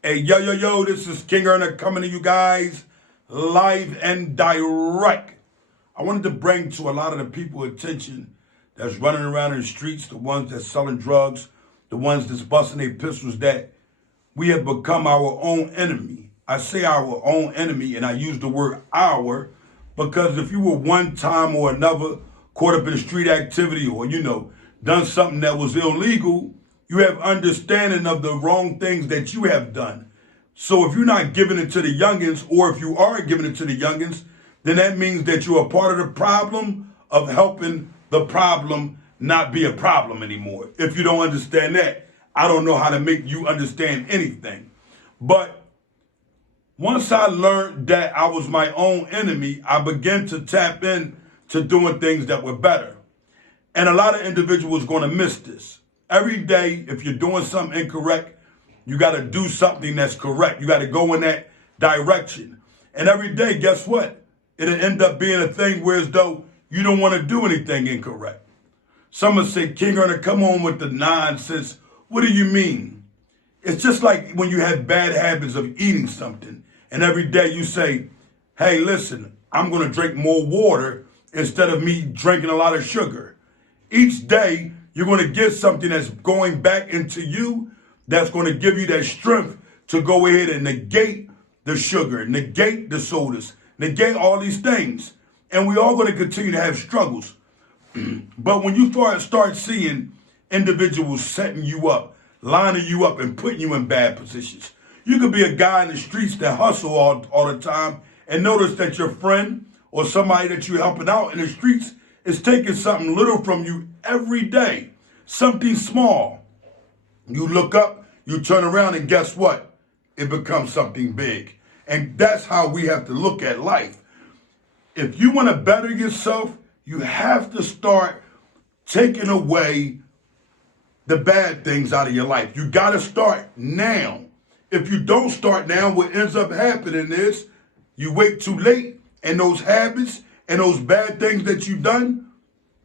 Hey, yo, this is King Earner coming to you guys live and direct. I wanted to bring to a lot of the people attention that's running around in the streets, the ones that's selling drugs, the ones that's busting their pistols, that we have become our own enemy. I say our own enemy, and I use the word our because if you were one time or another caught up in street activity or, done something that was illegal, you have understanding of the wrong things that you have done. So if you're not giving it to the youngins, or if you are giving it to the youngins, then that means that you're a part of the problem of helping the problem not be a problem anymore. If you don't understand that, I don't know how to make you understand anything. But once I learned that I was my own enemy, I began to tap in to doing things that were better. And a lot of individuals going to miss this. Every day, if you're doing something incorrect, you got to do something that's correct. You got to go in that direction. And every day, guess what? It'll end up being a thing where as though you don't want to do anything incorrect. Someone say, King Earner, come on with the nonsense. What do you mean? It's just like when you have bad habits of eating something, and every day you say, hey, listen, I'm going to drink more water instead of me drinking a lot of sugar. Each day, you're going to get something that's going back into you that's going to give you that strength to go ahead and negate the sugar, negate the sodas, negate all these things. And we all going to continue to have struggles. But when you start seeing individuals setting you up, lining you up and putting you in bad positions, you could be a guy in the streets that hustle all the time and notice that your friend or somebody that you're helping out in the streets is taking something little from you every day, something small. You look up, you turn around, and guess what? It becomes something big. And that's how we have to look at life. If you want to better yourself, you have to start taking away the bad things out of your life. You got to start now. If you don't start now, what ends up happening is you wait too late, and those habits and those bad things that you've done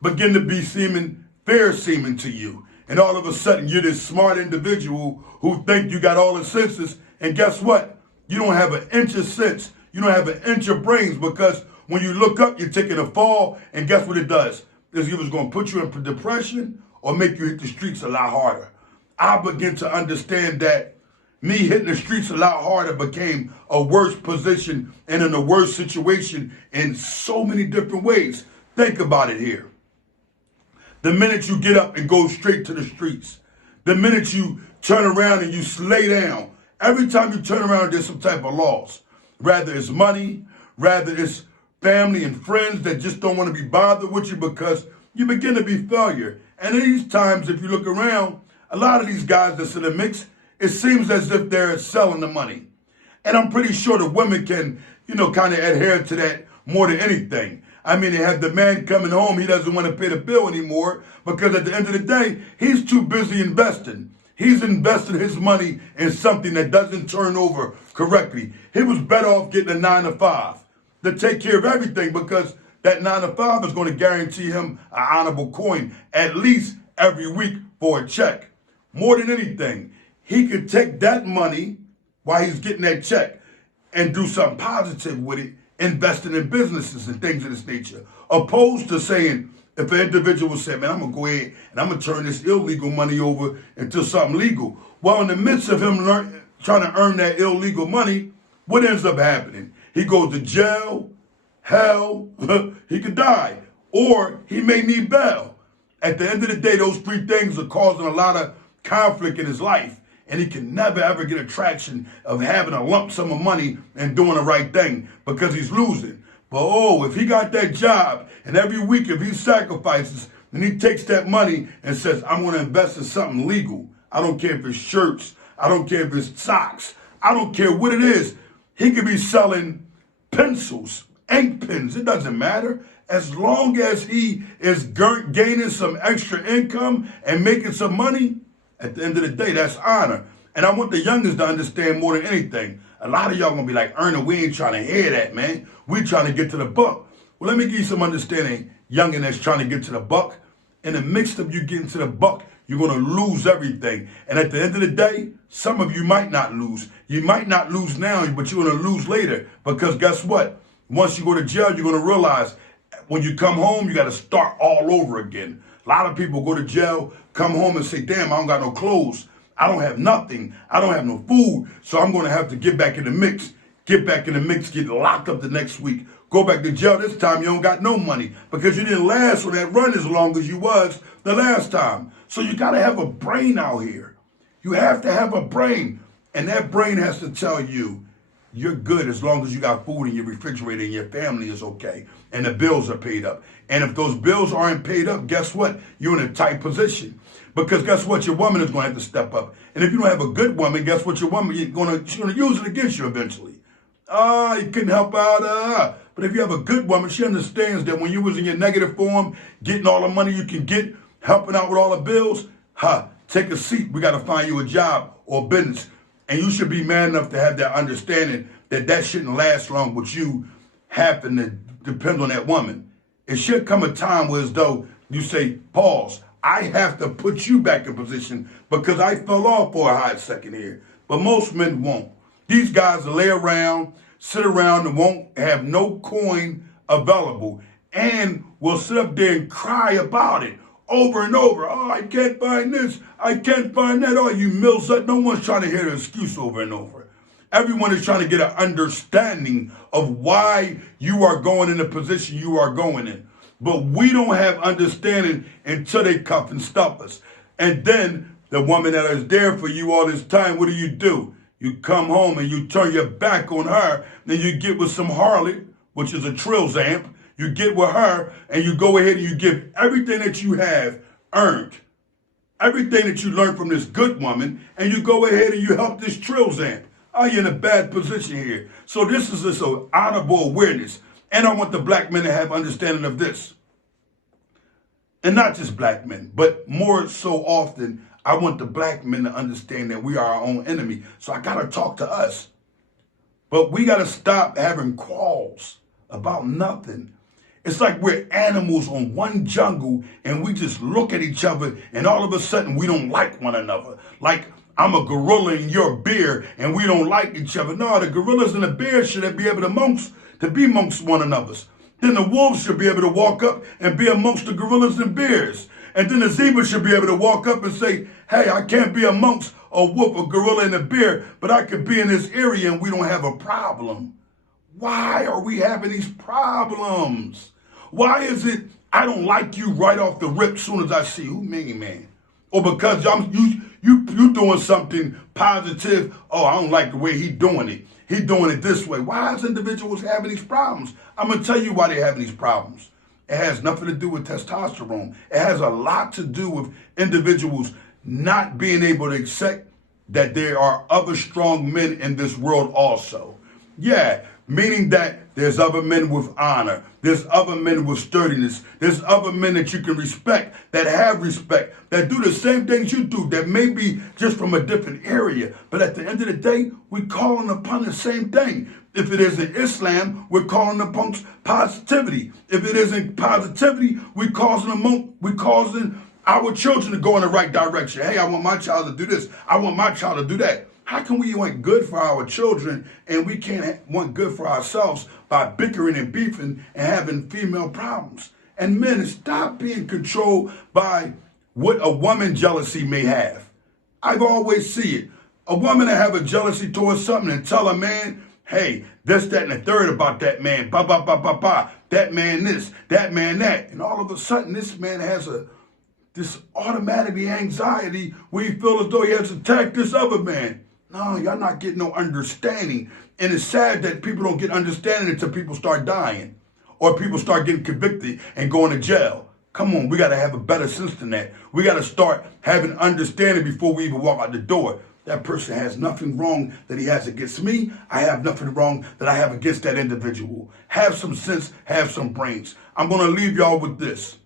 begin to be fair seeming to you. And all of a sudden, you're this smart individual who think you got all the senses. And guess what? You don't have an inch of sense. You don't have an inch of brains, because when you look up, you're taking a fall. And guess what it does? It's either going to put you in depression or make you hit the streets a lot harder. I begin to understand that me hitting the streets a lot harder became a worse position and in a worse situation in so many different ways. Think about it here. The minute you get up and go straight to the streets, the minute you turn around and you lay down, every time you turn around, there's some type of loss. Rather it's money, rather it's family and friends that just don't want to be bothered with you because you begin to be failure. And in these times, if you look around, a lot of these guys that's in the mix, it seems as if they're selling the money. And I'm pretty sure the women can, kind of adhere to that more than anything. I mean, they have the man coming home, he doesn't want to pay the bill anymore because at the end of the day, he's too busy investing. He's invested his money in something that doesn't turn over correctly. He was better off getting a 9 to 5 to take care of everything, because that 9 to 5 is going to guarantee him an honorable coin at least every week for a check. More than anything, he could take that money while he's getting that check and do something positive with it, investing in businesses and things of this nature, opposed to saying, if an individual said, man, I'm going to go ahead and I'm going to turn this illegal money over into something legal. Well, in the midst of him trying to earn that illegal money, what ends up happening? He goes to jail, hell, he could die, or he may need bail. At the end of the day, those three things are causing a lot of conflict in his life, and he can never ever get a traction of having a lump sum of money and doing the right thing because he's losing. But if he got that job, and every week if he sacrifices and he takes that money and says, I'm going to invest in something legal, I don't care if it's shirts, I don't care if it's socks, I don't care what it is. He could be selling pencils, ink pens, it doesn't matter. As long as he is gaining some extra income and making some money, at the end of the day, that's honor. And I want the youngest to understand more than anything. A lot of y'all gonna be like, Ernie, we ain't trying to hear that, man. We trying to get to the buck. Well, let me give you some understanding, youngin' that's trying to get to the buck. In the midst of you getting to the buck, you're going to lose everything. And at the end of the day, some of you might not lose. You might not lose now, but you're going to lose later. Because guess what? Once you go to jail, you're going to realize when you come home, you got to start all over again. A lot of people go to jail, come home and say, damn, I don't got no clothes. I don't have nothing. I don't have no food. So I'm going to have to get back in the mix. Get back in the mix, get locked up the next week. Go back to jail this time, you don't got no money because you didn't last on that run as long as you was the last time. So you got to have a brain out here. You have to have a brain. And that brain has to tell you you're good as long as you got food in your refrigerator and your family is okay and the bills are paid up. And if those bills aren't paid up, guess what? You're in a tight position. Because guess what? Your woman is going to have to step up. And if you don't have a good woman, guess what? Your woman, she's going to use it against you eventually. You couldn't help out. But if you have a good woman, she understands that when you was in your negative form, getting all the money you can get, helping out with all the bills, take a seat. We got to find you a job or business. And you should be man enough to have that understanding that that shouldn't last long with you having to depend on that woman. It should come a time where as though you say, pause, I have to put you back in position because I fell off for a hot second here. But most men won't. These guys will lay around, sit around and won't have no coin available and will sit up there and cry about it over and over. Oh, I can't find this. I can't find that. Oh, you millsut. No one's trying to hear the excuse over and over. Everyone is trying to get an understanding of why you are going in the position you are going in. But we don't have understanding until they cuff and stuff us. And then the woman that is there for you all this time, what do? You come home and you turn your back on her, then you get with some Harley, which is a trills amp. You get with her and you go ahead and you give everything that you have earned, everything that you learned from this good woman, and you go ahead and you help this trills amp. You're in a bad position here. So this is just an honorable awareness. And I want the black men to have understanding of this. And not just black men, but more so often, I want the black men to understand that we are our own enemy. So I got to talk to us. But we got to stop having quarrels about nothing. It's like we're animals on one jungle and we just look at each other and all of a sudden we don't like one another. Like I'm a gorilla and you're a bear and we don't like each other. No, the gorillas and the bears should be able to be amongst one another. Then the wolves should be able to walk up and be amongst the gorillas and bears. And then the zebra should be able to walk up and say, hey, I can't be amongst a wolf, a gorilla, and a bear, but I could be in this area and we don't have a problem. Why are we having these problems? Why is it I don't like you right off the rip as soon as I see you, man? Or because you doing something positive, oh, I don't like the way he doing it. He doing it this way. Why is individuals having these problems? I'm going to tell you why they're having these problems. It has nothing to do with testosterone. It has a lot to do with individuals not being able to accept that there are other strong men in this world also. Yeah, meaning that there's other men with honor. There's other men with sturdiness. There's other men that you can respect, that have respect, that do the same things you do, that may be just from a different area. But at the end of the day, we're calling upon the same thing. If it isn't Islam, we're calling upon positivity. If it isn't positivity, we're causing our children to go in the right direction. Hey, I want my child to do this. I want my child to do that. How can we want good for our children and we can't want good for ourselves by bickering and beefing and having female problems? And men, stop being controlled by what a woman jealousy may have. I've always see it. A woman that have a jealousy towards something and tell a man, hey, this, that, and the third about that man, that man this, that man that. And all of a sudden, this man has this automatic anxiety where he feels as though he has attacked this other man. No, y'all not getting no understanding. And it's sad that people don't get understanding until people start dying or people start getting convicted and going to jail. Come on, we got to have a better sense than that. We got to start having understanding before we even walk out the door. That person has nothing wrong that he has against me. I have nothing wrong that I have against that individual. Have some sense, have some brains. I'm going to leave y'all with this.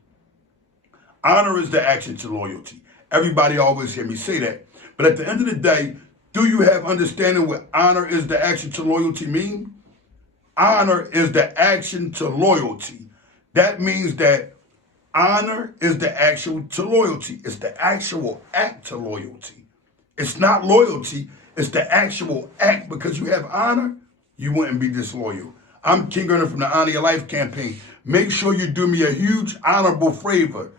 Honor is the action to loyalty. Everybody always hear me say that. But at the end of the day, do you have understanding what honor is the action to loyalty mean? Honor is the action to loyalty. That means that Honor is the actual to loyalty. It's the actual act to loyalty. It's not loyalty. It's the actual act. Because you have honor, you wouldn't be disloyal. I'm King Earner from the Honor Your Life campaign. Make sure you do me a huge honorable favor.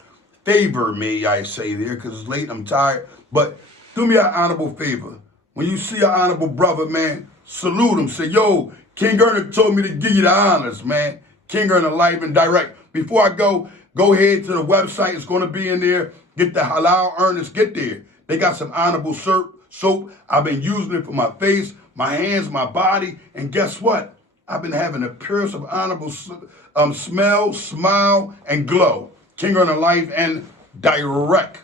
Favor, may I say there, because it's late, I'm tired. But do me an honorable favor. When you see an honorable brother, man, salute him. Say, yo, King Earner told me to give you the honors, man. King Earner Live and Direct. Before I go ahead to the website. It's going to be in there. Get the halal earners. Get there. They got some honorable soap. I've been using it for my face, my hands, my body. And guess what? I've been having a appearance of honorable smell, smile, and glow. King Earner Live and Direct.